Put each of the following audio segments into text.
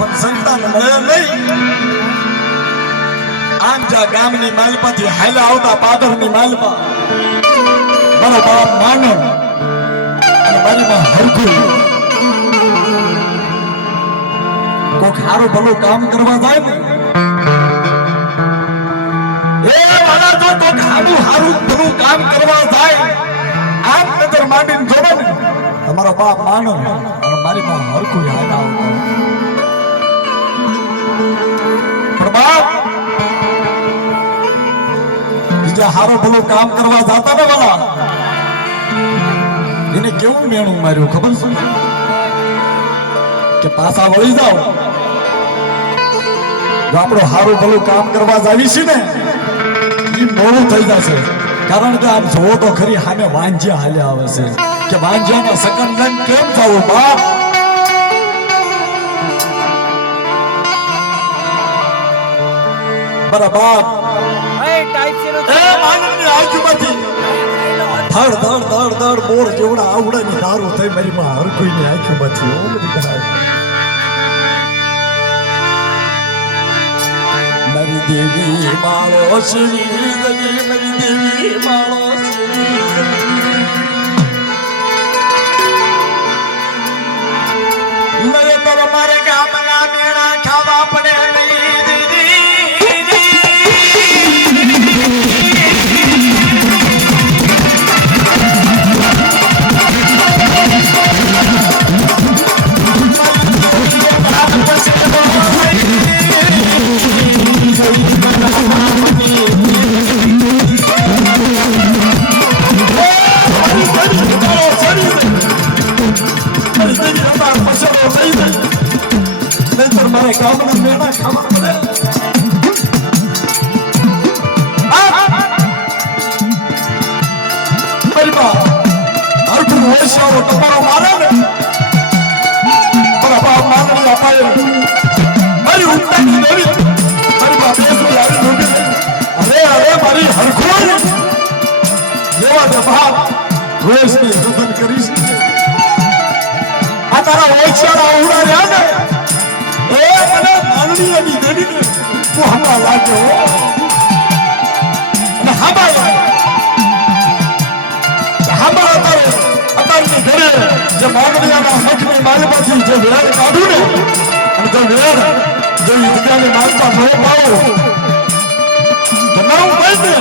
પણ સંતાન મળે નહીં. આમ જા ગામની માલપાથી હાલા આવતા પાદરની માલપા મારો બાપ માનો અને મારી માં હરખું કોક હારું ભલું કામ કરવા જાય ને એ મારા જો કોક હારું ભલું કામ કરવા જાય આમ નજર માંડીને જોડે ને તમારો બાપ માનો અને મારી માં હરખું યાદ આવતો પણ બાપ બીજા હારો ભલું કામ કરવા જાતા ને વાલા એને કેવું મેણું માર્યું ખબર છે કે પાછા વળી જાઓ જો આપણો હારું ભલું કામ કરવા જાવી છે ને એ મોડું થઈ જશે. કારણ કે આમ જોવો તો ખરી સામે વાંજ્યા હાલ્યા આવે છે કે વાંજ્યાના સકન લઈને કેમ જવું બાપ. બરાબર ધડ ધડ ધડ ધડ બોર જેવડા આવડા ની દારૂ થઈ મારી માં હર કોઈ ની આંખોમાંથી ઓ બધી કરાય. મારી દેવી માળો શ્રી મારી દેવી માળો મેરે તો મારે ગામના મેળા ખાવા પડે નહીં. મારે ગામના મેળા ખાવા પડે. હરખું હોશિયારો તમારો મારે ને મારા બાપ માંગણી અપાય મારી ઉત્તાની દેવી મારી બાપ બેસી આવી ડૂબી અરે અરે મારી હરખું લેવા દે બાપ રોજની રતન કરીશ. આ તારા હોશિયારા ઉડા રહ્યા ને એ મને માંગણી એની દેવી ને તું હમણાં લાગ્યો અને અત્યારની ઘરે જે માંગણીયાના હકની માલમાંથી જે વેર કાઢું ને અને જે વેર જે ઈદગાની માલપા ન પાડો તો ના ઉપાય ને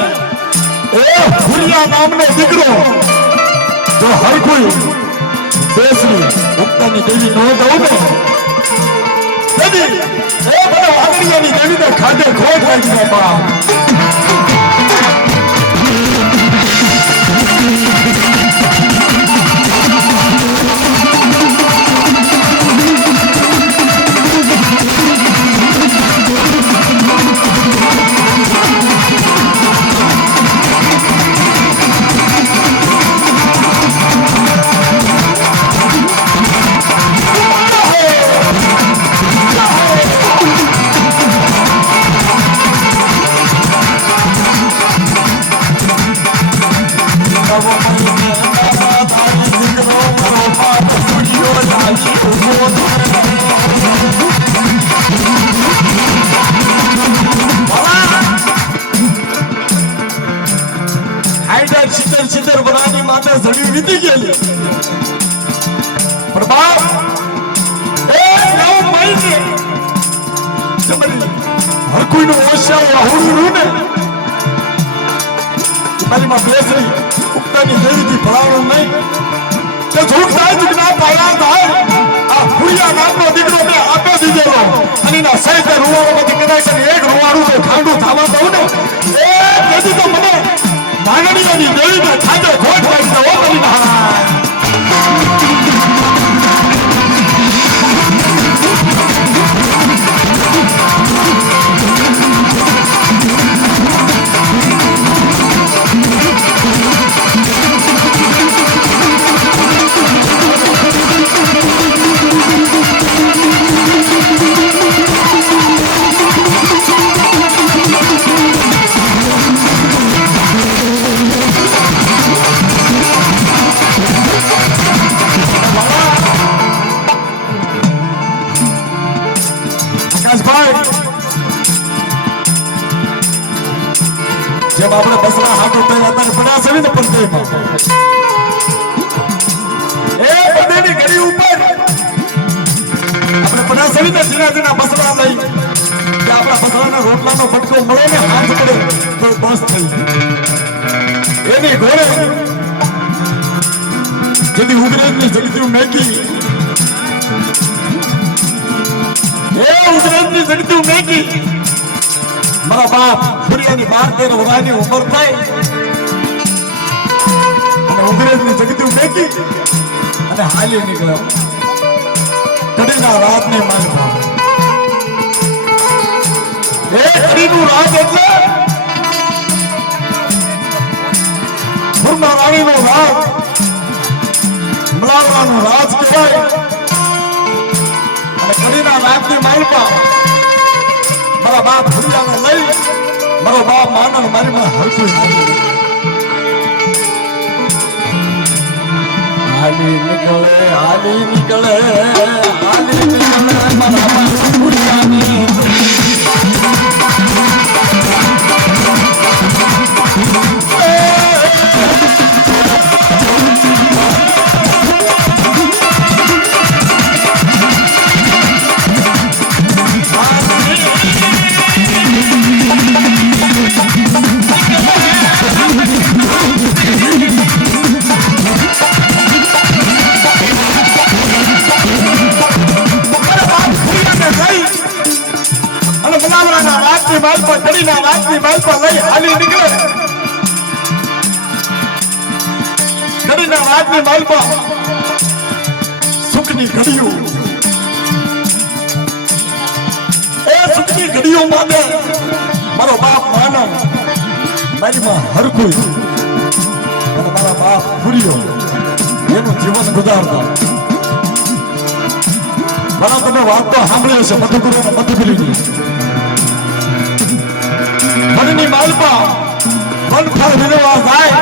એ ફુરિયા નામનો દીકરો જો હરખું બેસરી ઉત્તાની દેવી નો દઉં ને દેવી એ મને માંગણીયાની દેવીને ખાધે ખોટ લાગી જાય બા. સિત્તેર વર્ષની માતા જડી વીતી ગયેલી પણ બાપ એ નવ મહિને હરકુઈનો ઓશિયારો આહુડું ને મારી માં બેસરી ઉક્તાની દેવીથી ભણાવવાનું નહીં તે ઝૂઠ થાય જ ના પાયા થાય. આ ફુરિયા નામનો દીકરો મેં આપી દીધેલો અને એના સહિત રૂવાળોમાંથી કદાચ એક રૂવાળું તો ખાંડું થવા દઉં ને એ તેથી તો મને માંગણીઓની દેવીને ખાતે ખોટ લાગી તો કરી ના. જેમ આપણે બસના હાથો તૈયાર હતા પડ્યા છે ને પડદેમાં એ પડદેની ઘડી ઉપર આપણે પડ્યા છે ને જીના બસલા લઈ કે આપણા બસલાના રોટલાનો ફટકો મળે ને હાથ પડે તો બસ થઈ એની ઘોડે જેથી ઉગ્રેજની જગતી મેકી એ ઉગ્રેજની જગતી મેકી મારા બાપ ફરિયાની 12-13 વર્ષની ઉંમર થાય અને અંગ્રેજની જગતી મેકી અને હાલી નીકળ્યો કડીના રાતને મારે બાપ એ કડીનું રાત એટલે પૂર્ણા રાણીનો રાત મલાવડાનું રાજ કહેવાય અને કડીના રાતની માલપા મારા બાપ ફરિયાને લઈ મારો બાપ માનવ મારી માં હરકું હાલી નીકળે મારા બાપ ફરિયાની રાતની માલ પર લઈ હાલી નીકળે કડીના રાતની માલ પર સુખની ઘડીઓ એ સુખની ઘડીઓ માટે મારો બાપ માનવ મારી માં હરખું અને મારા બાપ ફુરિયો એનું જીવન ગુજારતા મારા તમે વાત તો સાંભળ્યો છે મધુગુરુ અને મધુગુરીની મનની માલપા વનફળ વિરવા જાય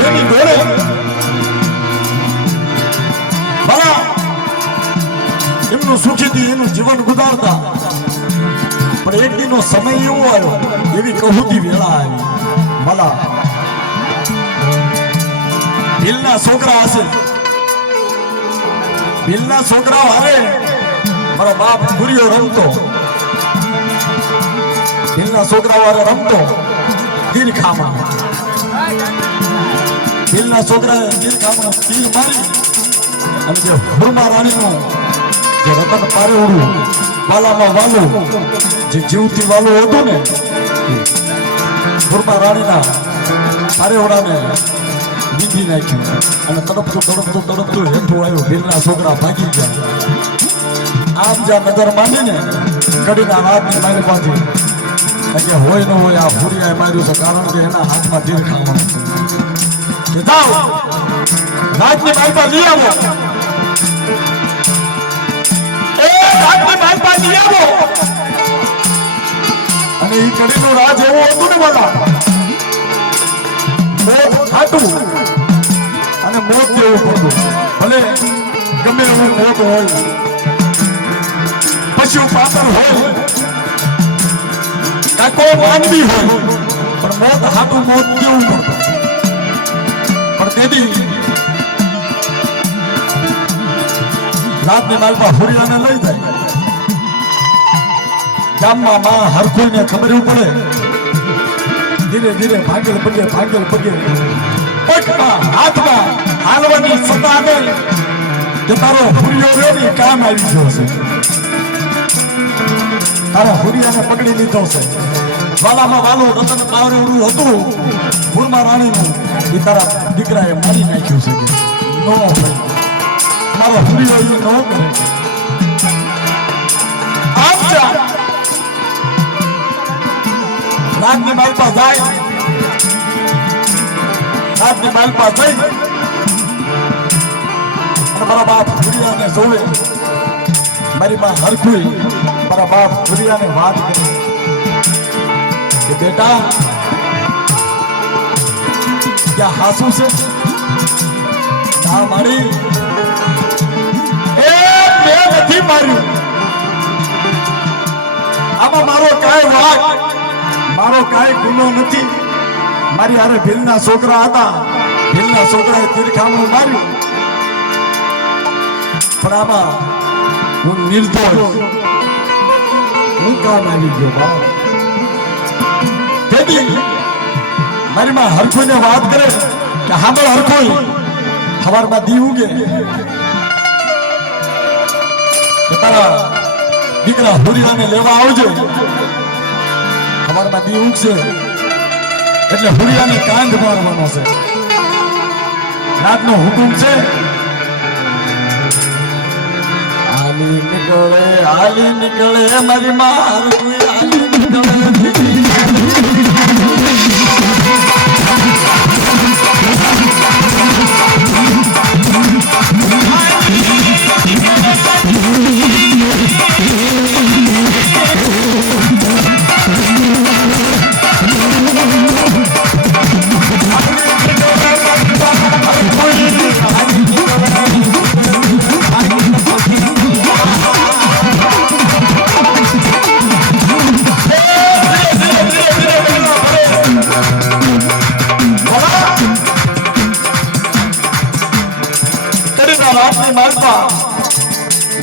એની ઘોડે ભલા એમનું સુખીથી એનું જીવન ગુજારતા પણ એક દીનો સમય એવો આવ્યો એવી કહુતી વેળા આવી ભલા ભીલના છોકરા હશે ભીલના છોકરા હારે મારો બાપ ગુરિયો રમતો ભીલના છોકરા વાળા રમતો તીરખામાં ભીલના છોકરા તીરખામાં તીર મારી અને જે હુરમા રાણીનું જે રતન પારેવડું વાલામાં વાલું જે જીવતી વાલું હતું ને હુરમા રાણીના પારેવડાને બીજી નાખ્યું અને તડપતું હેઠું આવ્યું ભીલના છોકરા ભાગી ગયા આમ જ્યાં નજર માંડીને કડીના હાથની મારી પાછી કે હોય ન હોય આ ફુરિયાએ માર્યું છે કારણ કે એના હાથમાં તીર ખાવાનું કે જાઓ રાજની માલપા લઈ આવો એ રાજની માલપા લઈ આવો અને એ કડીનું રાજ એવું હતું ને બધા મોત ખાટું અને મોત જેવું પડતું ભલે ગમે એવું મોત હોય પશુ પાત્ર હોય કોઈ માનવી હોય પણ મોત હાટું મોત કેવું પડતું પણ તેથી રાતની માલપા ફુરિયાને લઈ જાય ગામમાં માં હરખોઈને ખબર પડે ધીરે ધીરે ભાગેલ પગે પગમાં હાથમાં હાલવાની સત્તા નહીં કે તારો ફુરિયો રહ્યો ને કામ આવી ગયો છે તારા ફુરિયાને પકડી લીધો છે વાલામાં વાલું રતન પારેવડું હતું પૂર્ણા રાણીનું એ તારા દીકરાએ મારી નાખ્યું છે નો ભાઈ મારો ફુરિયો એ નો કરે આમ જા રાજની માલપા જાય રાજની માલપા જઈ અને મારા બાપ ફુરિયાને જોવે મારી માં હરખું મારા બાપ ફુરિયાને વાત કરી કે બેટા क्या हासू से मारी मैं नहीं मार्યું આમાં મારો કાય વાક મારો કાય ગુનો નથી મારી હારે ભીલના છોકરા હતા, ભીલના છોકરાએ તીરખામણું માર્યું, પણ આમાં હું નિર્દોષ, હું કામ આવી ગયો બાપ. તેથી મારી માં હરખોઈને વાત કરે કે હાંભળ હરખોઈ, સવારમાં દી ઉગે તારા દીકરા હુરિયાને લેવા આવજો. સવારમાં દી ઉગશે એટલે હુરિયાને કાંધ મારવાનો છે. રાતનો હુકુમ છે, હાલી નીકળે મારી માં હરખોઈ, હાલી નીકળે.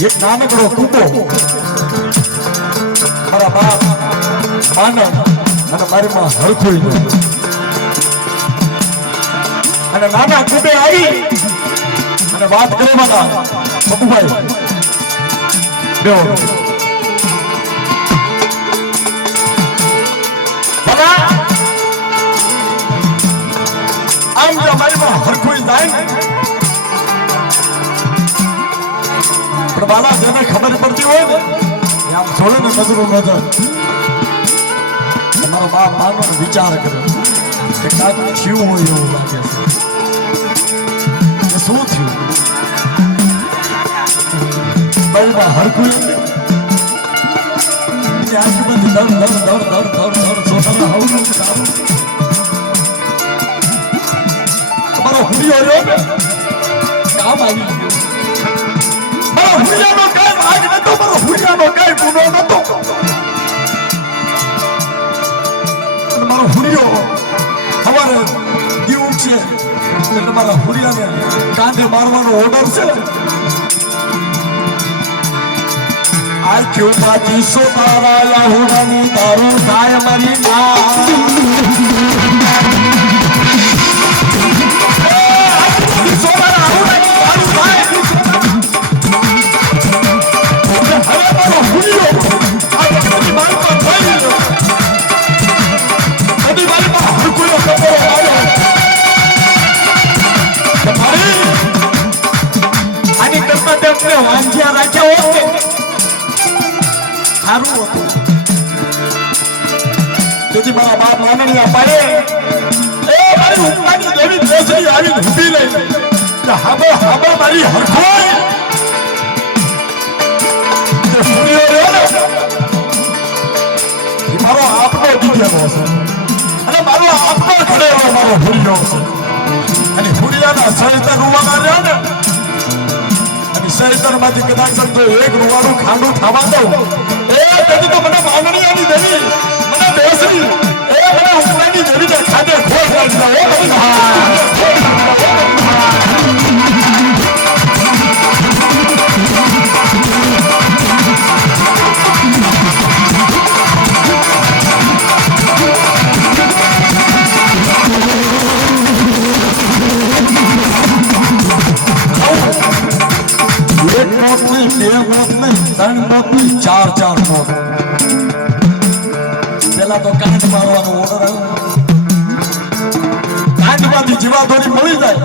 એક નાનકડો કૂપો મારા બાપ માનવ અને મારી માં હરખોઈ અને નાના કૂપે આવી અને વાત કરવાના બબુભાઈ બેહો. આમ જો મારી માં હરખોઈ જાય ને પણ બાલા જેને ખબર પડતી હોય ને આમ છોડે ને નજરો નજર, તમારો બાપ માનો વિચાર કરે કે કાંઈક થયું હોય એવું લાગે છે. શું થયું? બાઈમાં હરખું આખી બધી ધડ ધડ ધડ ધડ ધડ ધડ સોનાના હવનું કામ. તમારો હુડિયો રહ્યો ને કામ આવી ગયો. મારો હુડિયાનો કાંઈ ભાગ નતો, મારો હુડિયાનો કાંઈ ગુનો નતો. મારો હુડિયો હવારે દીવ છે એટલે મારા હુડિયાને કાંધે મારવાનો ઓર્ડર છે. આ ક્યો બાજી સો તારા લાહુડાની તારું થાય મારી વાંચ્યા રાખ્યા હોત સારું હતું. તેથી મારા બાપ માનણીયા પાડે એ મારી ઉપમાની દેવી દેસરી આવી ઊભી રહી કે હાબો હાબો મારી હરખોઈ જે સુનિયો રહ્યો ને એ મારો આપનો દીકરો છે અને મારો આપનો ઘડેલો મારો હુરિયો છે. અને હુરિયાના સહિતા રૂવાના રહ્યો ને સહિતર માંથી કદાચ જો એક રૂવાડું ખાંડું થવા દઉં એ તેથી તો મને માંગણીયાની દેવી મને દેસરી એ મને ઉપરાની દેવી ને ખાધે ખોટ રાખી દો. એક નોટ નહીં, બે નોટ નહીં, ત્રણ નોટ નહીં, ચાર ચાર નોટ. પેલા તો કાંઠ મારવાનો ઓર્ડર આવ્યો. કાંઠમાંથી જીવાદોરી મળી જાય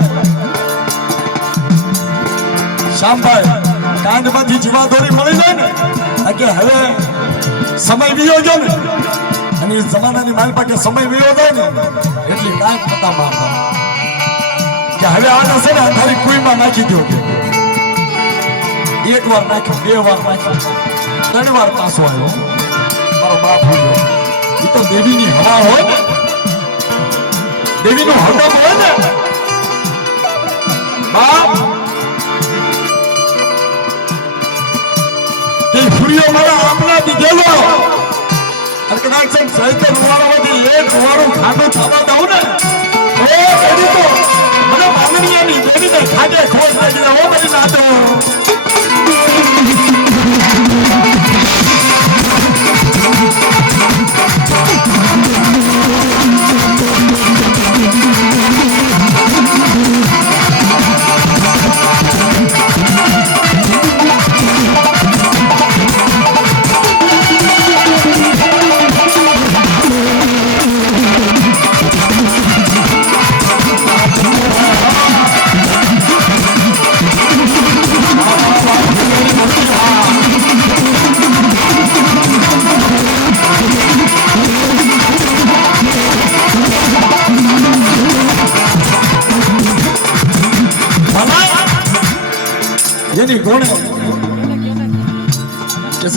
શામભાઈ, કાંઠમાંથી જીવાદોરી મળી જાય ને કે હવે સમય વિયો ગયો ને અને એ જમાનાની મારી પાસે સમય વિયો જાય ને એટલી કાંઠ પતા મારતા કે હવે આને છે ને અંધારી કુઈમાં નાખી દો. એક વાર નાખ્યો, બે વાર નાખ્યો, ત્રણ વાર પાછો આવ્યો. મારો બાપ હોય એ તો દેવીની હવા હોય ને, દેવીનું હડપ હોય ને બાપ. તે ફૂરિયો મારા આપના દીધેલો અને કદાચ સહિત રૂવાડામાંથી એક રૂવાડો મારું ખાનું થવા દઉં ને એ એની તો મને માંગણીયાની દેવીને ખાજે ખોટ લાગી દે ઓ બધી ના દો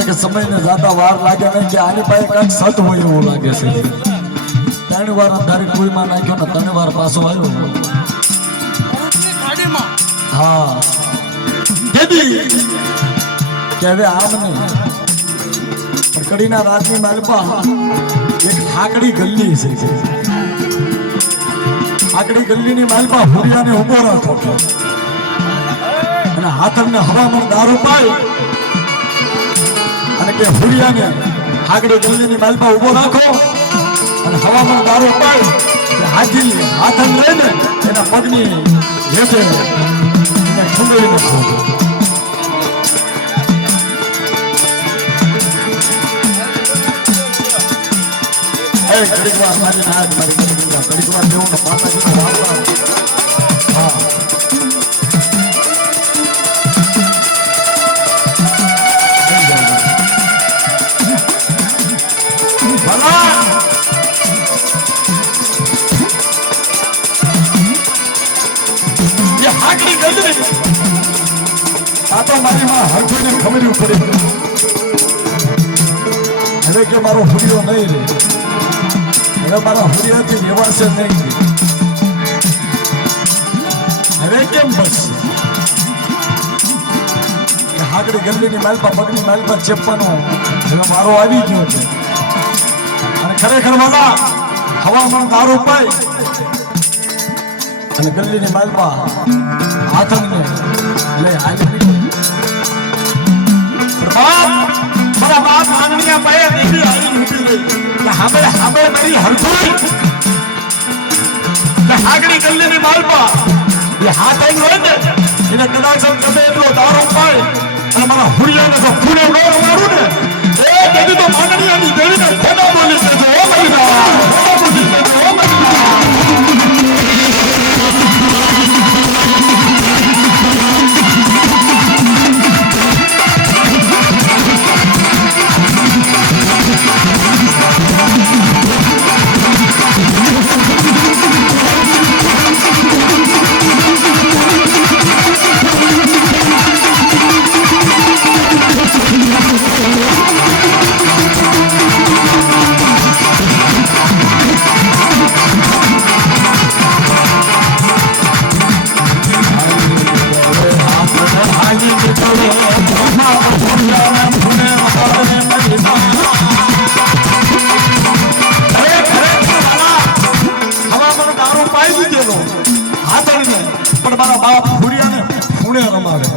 કે સમય ને જ્યાદા વાર લાગે નહીં કે આની પાસે કંઈક સત હોય એવું લાગે છે 3 વાર અંધારી કુઈમાં નાખ્યો ને 3 વાર પાછો આવ્યો હા દેદી કે હવે આમ નહીં પણ કડીના રાજની માલપા એક હાકડી ગલ્લી છે હાકડી ગલ્લીની માલપા હુરિયાને ઉભો રાખો અને હાથમને હવામાન દારૂ પાય અને કે હુરિયાને હાકડી ગલ્લીની માલપા ઉભો રાખો અને હવામાન દારૂ પાય કે હાથી હાથમ લઈને એના પગની હેઠે એને ખુંગળીને ખોજો એ ઘડીક વાર મારી નાજ મારી ઘડીક વાર દેવું ને માતાજીનો વાપરા હા મારી માં હરખોઈને ખબર પડે હવે કે મારો હુરિયો નહીં રે હવે મારા હુરિયાથી લેવાશે નહીં હવે કેમ બસ હાકડી ગલ્લીની માલપા પગની માલપા ચેપવાનો હવે મારો આવી ગયો છે અને ખરેખર મારા હવામાન દારૂ પાય અને ગલ્લીની માલપા હાથમને લે આવી મારા બાપ માંગણીયા પાયા દેવી આવી ઉભી રહી કે હવે મારી હરખોઈ કે હાકડી ગલ્લીની માલપા એ હાથ આવી હોય ને એને કદાચ તમે એટલો દારૂ પાય અને મારા હુરિયાને તો ખૂણે નો મારું ને એ દેવી તો માંગણીયાની દેવીને ખોટા બોલી દેજો ઓ મહિના ખોટા બોલી દેજો ઓ મહિના પણ મારા બાપ હુરિયાને ખૂણે રમાડે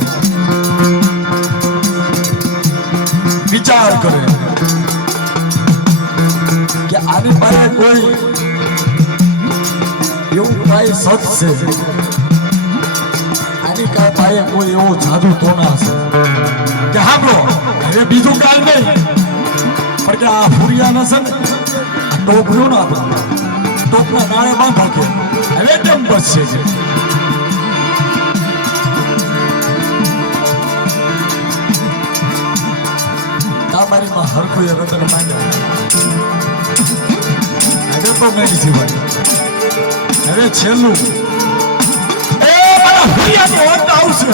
વિચાર કરે કે આની પાસે કોઈ એવું કાંઈ સત છે આની પાસે કોઈ એવો જાદુ તોના છે કે હાલો હવે બીજું કાંઈ નહીં પણ કે આ હુરિયાના છે ને આ ટોપર્યો ના આપણે ટોપના નાળે બાંધો કે હવે કેમ બચશે છે તાબારીમાં હરખું રતન માંગ્યા હવે તો મેળી જીવાય હવે છેલ્લું એ મારા હુરિયાનો અંત આવશે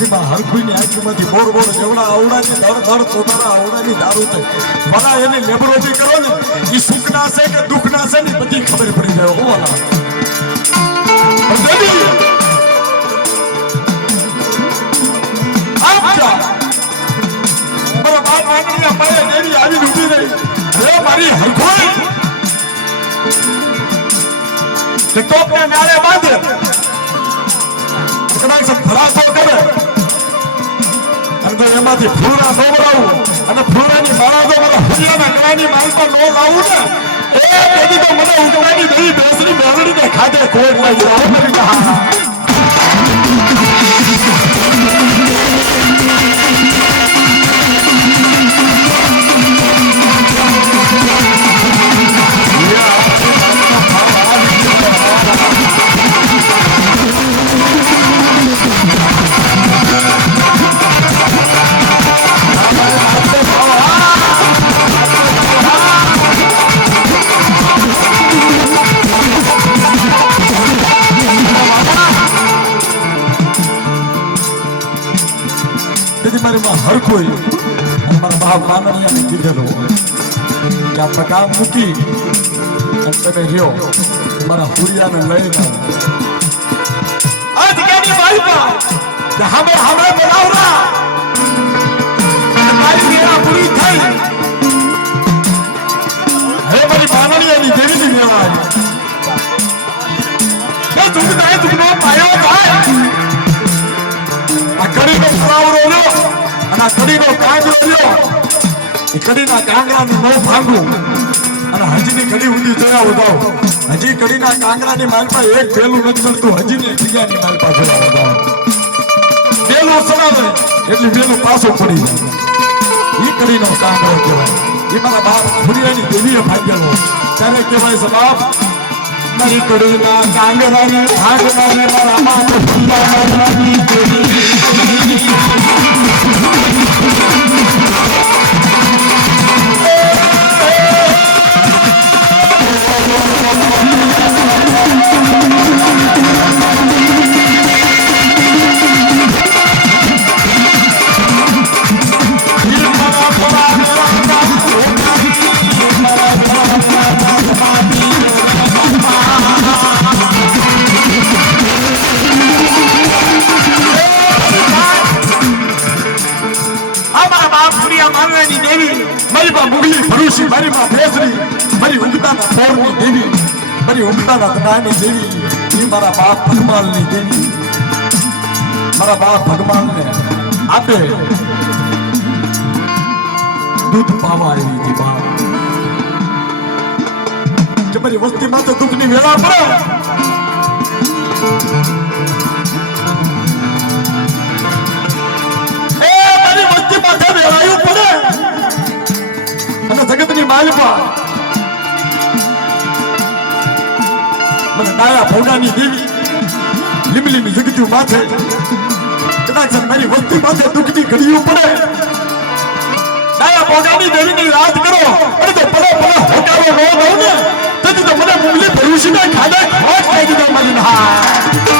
મારી માં હરખુઈની આંખમાંથી બોર જેવડા આવડાની ધડ તોતારા આવડાની દારૂ થાય ભલા એની લેબરોજી કરો ને એ સુખના છે કે દુઃખના છે ને બધી ખબર પડી જાય હો વાલા મારા બાપ માંગણીયા પાયે દેવી આવી ઉભી રહી કે ટોપને નાળે બાંધે કદાચ ધડાકો કરે અને તો એમાંથી ફૂલના દોવરાવું અને ફૂલની માળા તો મારા ફૂલિયાના કળાની માલકો નો લાવું ને એ તેથી તો મને ઉકળાની દઈ બેસરી મેળડીને ખાતે કોઈ લાગી આવો કરી ના હર કોઈ મારા બાપ કાનડિયાને કીધેલું કે આ પગામ મૂકી અને તમે રહ્યો મારા હુરિયાને લઈને આ જગ્યાની માલિકા કે હમે બોલાવરા મારી મેરા પૂરી થઈ હે મારી કાનડિયાની દેવીની મેળા કે તુમનો પાયો ભાઈ આ ગરીબનો ફરાવરો લ્યો અને આ કડીનો કાંગરો લ્યો એ કડીના કાંગરાનું ન ભાંગું અને હજીની કડી ઊંધી જોયા ઉદાવ હજી કડીના કાંગરાની માલપા એક બેલું નથી મળતું હજીની બીજાની માલપા જોયા ઉદાવ બેલું સરાવે એટલે બેલું પાછું પડી જાય એ કડીનો કાંગરો કહેવાય એ મારા બાપ ફુરિયાની દેવીએ ભાગ્યેલો ત્યારે કહેવાય છે બાપ મારી કડીના કાંગરાને ભાગવાને મારા બાપ ફુરિયાની દેવી મારી માં ભેસરી મારી ઉગતાના ફોરની દેવી મારી ઉગતાના ધનાની દેવી એ મારા બાપ ભગવાનની દેવી મારા બાપ ભગવાનને આપે દૂધ પાવા આવી હતી બાપ કે મારી વસ્તીમાં તો દુઃખની વેળા પડે એ મારી વસ્તી માથે વેળાયું પડે જગતની માલપા મને ડાયા ભોગાની દેવી લીમલીમી જગતી માથે કદાચ મારી વસ્તી માથે દુઃખની ઘડીઓ પડે ડાયા ભોગાની દેવીની યાદ કરો અને તો પડે હોકારો નો દઉં ને તેથી તો મને મુંગલી ભરૂચીને ખાડે ખોટ કહી દીધો મારી ના